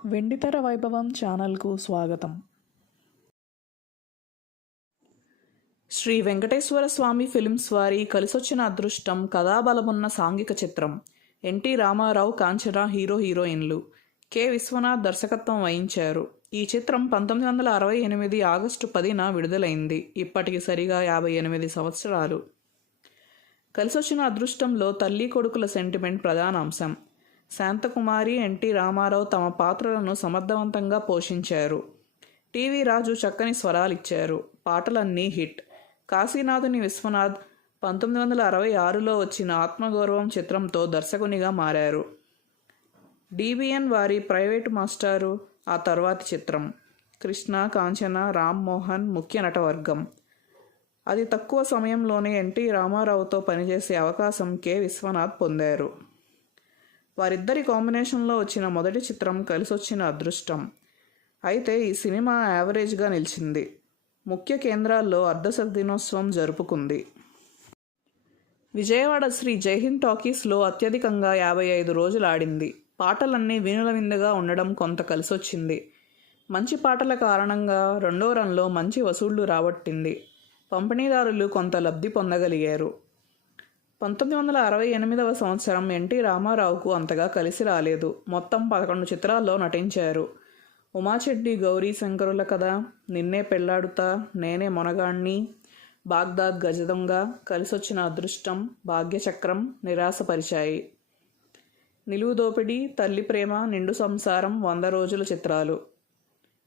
వెండితెర వైభవం ఛానల్కు స్వాగతం. శ్రీ వెంకటేశ్వర స్వామి ఫిల్మ్స్ వారి కలిసొచ్చిన అదృష్టం కథాబలమున్న సాంఘిక చిత్రం. ఎన్టీ రామారావు, కాంచన హీరోయిన్లు. కె. విశ్వనాథ్ దర్శకత్వం వహించారు. ఈ చిత్రం 1968 ఆగస్టు 10న విడుదలైంది. ఇప్పటికి సరిగా 58 సంవత్సరాలు. కలిసొచ్చిన అదృష్టంలో తల్లి కొడుకుల సెంటిమెంట్ ప్రధాన అంశం. శాంతకుమారి, ఎన్టీ రామారావు తమ పాత్రలను సమర్థవంతంగా పోషించారు. టీవీ రాజు చక్కని స్వరాలిచ్చారు. పాటలన్నీ హిట్. కాశీనాథుని విశ్వనాథ్ 1966లో వచ్చిన ఆత్మగౌరవం చిత్రంతో దర్శకునిగా మారారు. డిబిఎన్ వారి ప్రైవేటు మాస్టారు ఆ తర్వాతి చిత్రం. కృష్ణ, కాంచన, రామ్మోహన్ ముఖ్య నటవర్గం. అతి తక్కువ సమయంలోనే ఎన్టీ రామారావుతో పనిచేసే అవకాశం కె. విశ్వనాథ్ పొందారు. వారిద్దరి కాంబినేషన్లో వచ్చిన మొదటి చిత్రం కలిసొచ్చిన అదృష్టం. అయితే ఈ సినిమా యావరేజ్గా నిలిచింది. ముఖ్య కేంద్రాల్లో అర్ధశత దినోత్సవం జరుపుకుంది. విజయవాడ శ్రీ జైహింద్ టాకీస్లో అత్యధికంగా 55 రోజులు ఆడింది. పాటలన్నీ వీణుల విందుగా ఉండడం కొంత కలిసొచ్చింది. మంచి పాటల కారణంగా రెండో రన్లో మంచి వసూళ్లు రాబట్టింది. పంపిణీదారులు కొంత లబ్ధి పొందగలిగారు. 1968వ సంవత్సరం ఎన్టీ రామారావుకు అంతగా కలిసి రాలేదు. మొత్తం 11 చిత్రాల్లో నటించారు. ఉమాచెడ్డి గౌరీ శంకరుల కథ, నిన్నే పెళ్లాడుతా, నేనే మొనగాణ్ణి, బాగ్దాద్ గజదొంగ, కలిసొచ్చిన అదృష్టం, భాగ్యచక్రం నిరాశపరిచాయి. నిలువు దోపిడీ, తల్లి ప్రేమ, నిండు సంసారం 100 రోజుల చిత్రాలు.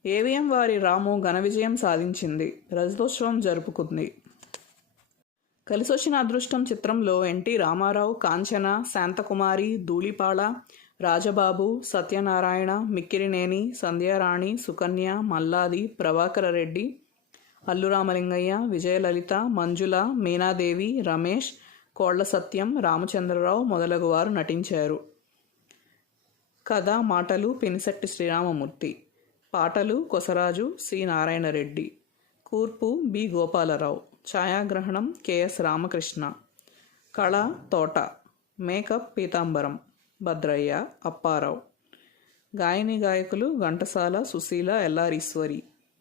ఏవిఎం వారి రాము ఘన విజయం సాధించింది. రజతోత్సవం జరుపుకుంది. కలిసొచ్చిన అదృష్టం చిత్రంలో ఎన్టీ రామారావు, కాంచన, శాంతకుమారి, ధూళిపాళ, రాజబాబు, సత్యనారాయణ, మిక్కిరినేని, సంధ్యారాణి, సుకన్య, మల్లాది, ప్రభాకర రెడ్డి, అల్లురామలింగయ్య, విజయలలిత, మంజుల, మీనాదేవి, రమేష్, కోళ్ల సత్యం, రామచంద్రరావు మొదలగువారు నటించారు. కథ, మాటలు పినిశెట్టి శ్రీరామమూర్తి. పాటలు కొసరాజు, సి. నారాయణరెడ్డి. కూర్పు బి. గోపాలరావు. ఛాయాగ్రహణం కె.ఎస్. రామకృష్ణ. కళ తోట. మేకప్ పీతాంబరం, భద్రయ్య, అప్పారావు. గాయని గాయకులు Ghantasala, Susheela, L R Eswari.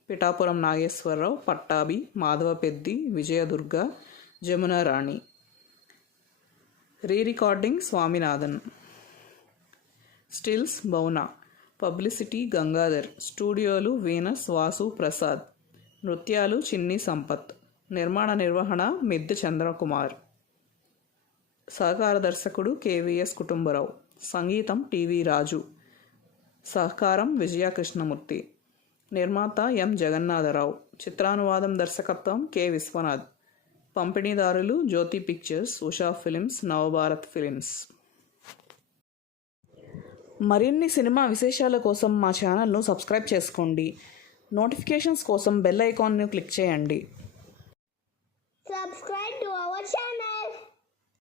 Pithapuram Nageswararao, Pattabhi, Madhavapeddi, Vijayadurga, Jamuna Rani. Recording Swaminathan. Stills భౌన. Publicity Gangadhar. స్టూడియోలు Venus, Vasu Prasad. నృత్యాలు చిన్ని సంపత్. నిర్మాణ నిర్వహణ మిద్దె చంద్రకుమార్. సహకార దర్శకుడు కెవిఎస్ కుటుంబరావు. సంగీతం టీవీ రాజు. సహకారం విజయ కృష్ణమూర్తి. నిర్మాత ఎం. జగన్నాథరావు. చిత్రానువాదం దర్శకత్వం కె. విశ్వనాథ్. పంపిణీదారులు Jyothi pictures, Usha films, Navabharat films. మరిన్ని సినిమా విశేషాల కోసం మా ఛానల్ను సబ్స్క్రైబ్ చేసుకోండి. నోటిఫికేషన్స్ కోసం బెల్ ఐకాన్ను క్లిక్ చేయండి.